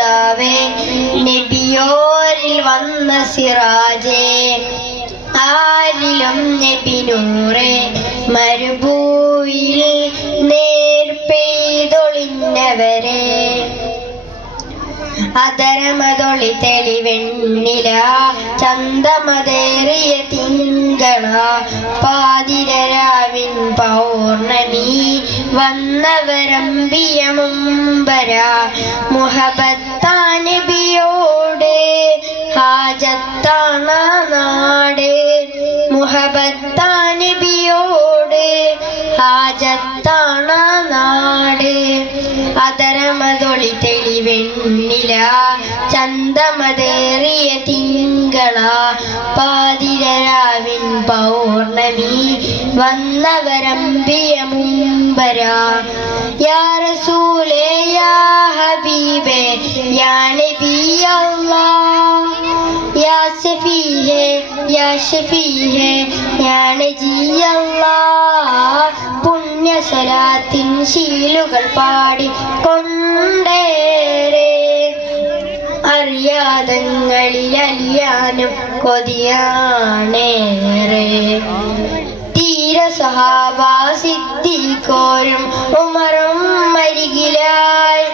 ഹുദാവേ നബിയോരിൽ വന്ന സിറാജേ ആരിലും നബി നൂറേ മരുഭൂയിൽ നേർപ്പെയ്തൊളിഞ്ഞവരെ അതരമതൊളി തെളിവെണ്ണില ചന്തമതേറിയ തിങ്കള പാതിരരാവിൻ പൗർണമി വന്നവരമ്പിയ മുമ്പര മുഹബത്താ നബിയോട് ഹാജത്താണ നാട് മുഹബത്താ നബിയോട് ഹാജത്താണ നാട് അതരമതൊളി തെളിവെണ്ണില ചന്തമതേറിയ തിങ്കള പാതിരരാവിൻ പൗർണമി വന്നവരമ്പിയ മുമ്പര യാ റസൂലേ യാ ഹബീബേ യാ നബി അല്ലാഹ് യാ ശഫീഹേ യാ ശഫീഹേ യാ നജി അല്ലാഹ് പുണ്യ സ്വലാത്തിൻ ശീലുകൾ പാടി കൊണ്ടേറെ അറിയാതങ്ങളിൽ അലിയാനും കൊതിയാണേറെ തീര സഹാബാ സിദ്ദീഖോരും ഉമറും അരികിലായി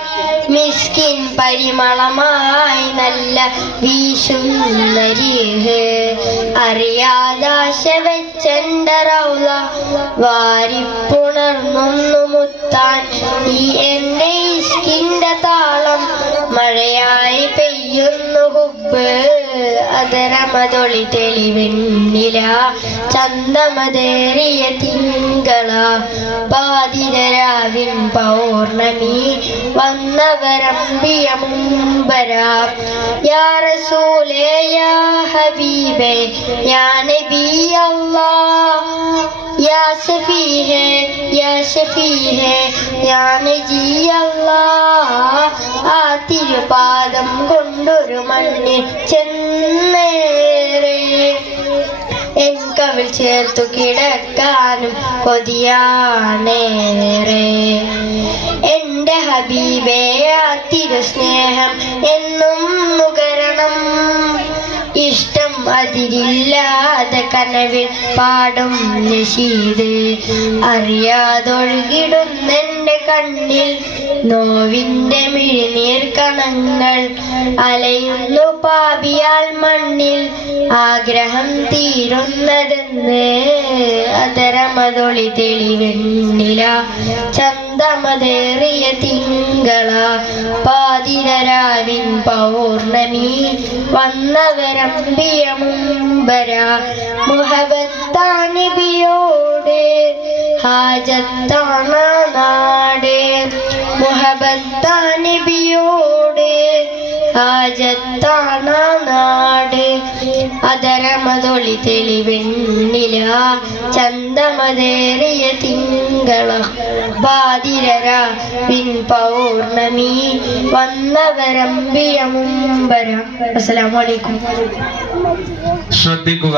മിസ്കിൻ പരിമളമായി നല്ല വീശുന്ന രീഹ് അറിയാതാശ വെച്ചെണ്ട റൗള വാരിപ്പുണർന്നൊന്നു മുത്താൻ ഈ എൻ്റെ ഇഷ്കിൻ്റെ താളം മഴയായി പെയ്യുന്നു ഹുബ്ബ് അതരമതൊളി തെളിവെണ്ണില ചന്തമതേറിയ തിങ്കള പാതിരരാവിൻ പൗർണമി വന്നവരമ്പിയ മുമ്പര യാ റസൂലേ യാ ഹബീബേ യാ നബി അല്ലാഹ് യാ ശഫീഹേ യാ ശഫീഹേ യാ നജി അല്ലാഹ് ആ തിരുപാദം കൊണ്ടൊരു മണ്ണിൽ ചെന്നേറെ എൻ കവിൾ ചേർത്തു കിടക്കാനും കൊതിയാണേറെ എൻ്റെ ഹബീബേ ആ തിരുസ്നേഹം എന്നും നുകരണം ഇഷ്ടം അതിരില്ലാതെ കനവിൽ പാടും നശീദ് അറിയാതൊഴുകിടുന്നെൻ്റെ കണ്ണിൽ നോവിൻ്റെ മിഴിനീർ കണങ്ങൾ അലയുന്നു പാപിയാൽ മണ്ണിൽ ആഗ്രഹം തീരുന്നതെന്ന് അതരമതൊളി തെളിവെണ്ണില ചന്തമതേറിയ തിങ്കള പാതിരരാവിൻ പൗർണമി വന്നവരമ്പിയ മുമ്പര മുഹബത്താ നബിയോട് ഹാജത്താണ നാട് മുഹബത്താ നബിയോട് ഹാജത്താണ നാട് അതരമതൊളി തെളിവെണ്ണില ചന്തമതേറിയ തിങ്കള പാതിരരാവിൻ പൗർണമി വന്നവരമ്പിയ മുമ്പര. അസ്സലാമു അലൈക്കും. ശ്രദ്ധിക്കുക.